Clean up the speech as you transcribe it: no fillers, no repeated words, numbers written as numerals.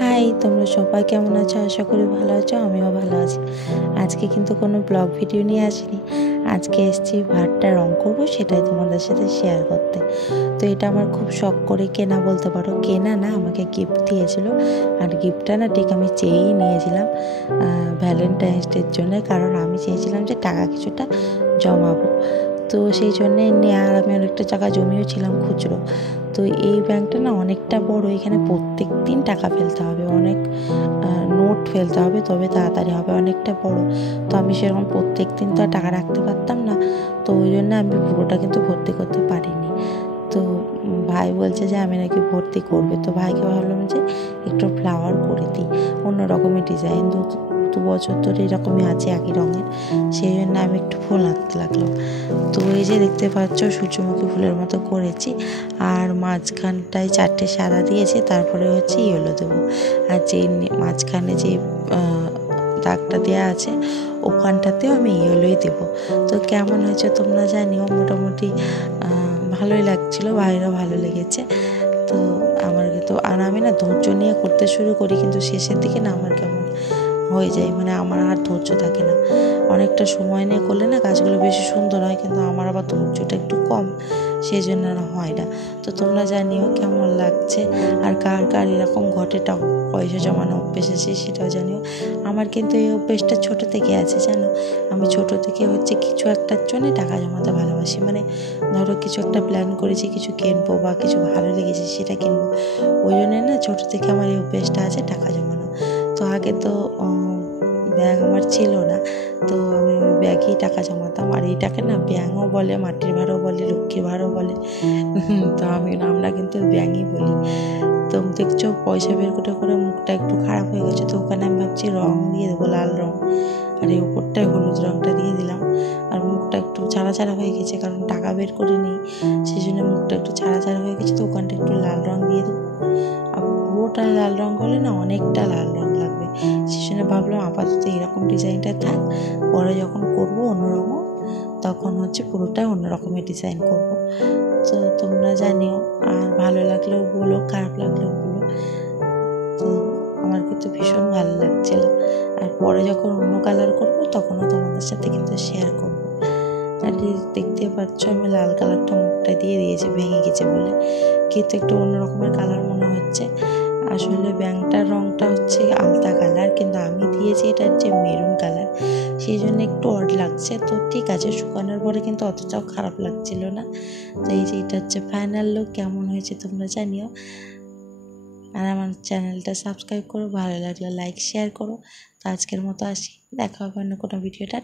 High, তোমরা সবাই কেমন আছো? আশা করি ভালো আছো, আমিও ভালো আছি। আজকে কিন্তু কোনো ব্লগ ভিডিও নিয়ে আসিনি। আজকে এসেছি ভাতটা রং করবো, সেটাই তোমাদের সাথে শেয়ার করতে। তো এটা আমার খুব শখ করে কেনা বলতে পারো, কেনা না, আমাকে গিফট দিয়েছিল। আর গিফটটা না ঠিক আমি চেয়েই নিয়েছিলাম ভ্যালেন্টাইন্স ডের জন্য, কারণ আমি চেয়েছিলাম যে টাকা কিছুটা জমাবো। তো সেই জন্যে নেওয়ার আমি অনেকটা টাকা জমিয়েও ছিলাম খুচরো। তো এই ব্যাংকটা না অনেকটা বড়, এখানে প্রত্যেক দিন টাকা ফেলতে হবে, অনেক নোট ফেলতে হবে, তবে তাড়াতাড়ি হবে, অনেকটা বড়। তো আমি সেরকম প্রত্যেক দিন তো আর টাকা রাখতে পারতাম না, তো ওই জন্য আমি পুরোটা কিন্তু ভর্তি করতে পারিনি। তো ভাই বলছে যে আমি নাকি ভর্তি করবে, তো ভাইকে ভাবলাম যে একটু ফ্লাওয়ার করে দিই, অন্য রকমের ডিজাইন। দু বছর ধরে এরকমই আছে একই রঙের, সেই জন্য আমি একটু ফুল আঁকতে লাগলাম। তো এই যে দেখতে পাচ্ছ সূর্যমুখী ফুলের মতো করেছি, আর মাঝখানটায় 4টে সাদা দিয়েছি, তারপরে হচ্ছে ইয়েলো দেবো। আর যেই মাঝখানে যে দাগটা দেওয়া আছে ওখানটাতেও আমি ইয়েলোই দেবো। তো কেমন হয়েছে তোমরা জানিও, মোটামুটি ভালোই লাগছিলো, ভাইয়েরও ভালো লেগেছে। তো আমার কিন্তু, আর আমি না ধৈর্য নিয়ে করতে শুরু করি, কিন্তু শেষের দিকে না আমার কেমন হয়ে যায়, মানে আমার আর ধৈর্য থাকে না। অনেকটা সময় নিয়ে করলে না কাজগুলো বেশি সুন্দর হয়, কিন্তু আমার আবার ধৈর্যটা একটু কম, সেই জন্য আর হয় না। তো তোমরা জানিও কেমন লাগছে, আর কার কার এরকম ঘটে পয়সা জমানো অভ্যেস আছে সেটাও জানিও। আমার কিন্তু এই অভ্যেসটা ছোটো থেকে আছে, জানো। আমি ছোটো থেকে হচ্ছে কিছু একটার জন্য টাকা জমাতে ভালোবাসি, মানে ধরো কিছু একটা প্ল্যান করেছি, কিছু কিনবো বা কিছু ভালো লেগেছে সেটা কিনবো, ওই জন্য না ছোটো থেকে আমার এই অভ্যেসটা আছে টাকা জমানো। তো আগে তো ব্যাংক আমার ছিল না, তো আমি ওই ব্যাগেই টাকা জমাতাম। আর এইটাকে না ব্যাংকও বলে, মাটির ভাড়ও বলে, লক্ষ্মী ভাড়ও বলে। তো আমরা কিন্তু ব্যাংকই বলি। তো দেখছো পয়সা বের করে করে মুখটা একটু খারাপ হয়ে গেছে, তো ওখানে আমি ভাবছি রং দিয়ে দেবো, লাল রং। আর এই ওপরটায় হলুদ রংটা দিয়ে দিলাম। আর মুখটা একটু ছাড়া ছাড়া হয়ে গেছে, কারণ টাকা বের করে নিই, সেই জন্য মুখটা একটু ছাড়া ছাড়া হয়ে গেছে। তো ওখানটা একটু লাল রং দিয়ে দেবো। আর পুরোটা লাল রং করলে না অনেকটা লাল রং লাগবে, সেই জন্য ভাবলাম আপাতত এরকম ডিজাইনটা থাক, পরে যখন করবো অন্যরকম, তখন হচ্ছে পুরোটাই অন্য রকমের ডিজাইন করব। তো তোমরা জানিও, আর ভালো লাগলেও বলো, খারাপ লাগলেও বলো। তো আমার কিন্তু ভীষণ ভালো লাগছিল, আর পরে যখন অন্য কালার করবো তখনও তোমাদের সাথে কিন্তু শেয়ার করবো। আর দেখতে পাচ্ছ আমি লাল কালারটা মুখটা দিয়ে দিয়েছি, ভেঙে গেছে বলে, কিন্তু একটু অন্য রকমের কালার মনে হচ্ছে। আসলে ব্যাংকটার রঙটা হচ্ছে আলতা কালার, কিন্তু আমি দিয়েছি এটা হচ্ছে মেরুন কালার, সেই জন্য একটু অড লাগছে। তো ঠিক আছে, শুকানোর পরে কিন্তু অতটাও খারাপ লাগছিল না। তো এই যে এটা হচ্ছে ফাইনাল লুক, কেমন হয়েছে তোমরা জানিও। আর আমার চ্যানেলটা সাবস্ক্রাইব করো, ভালো লাগলে লাইক শেয়ার করো। তো আজকের মতো আসি, দেখা হবে অন্য কোনো ভিডিওটা।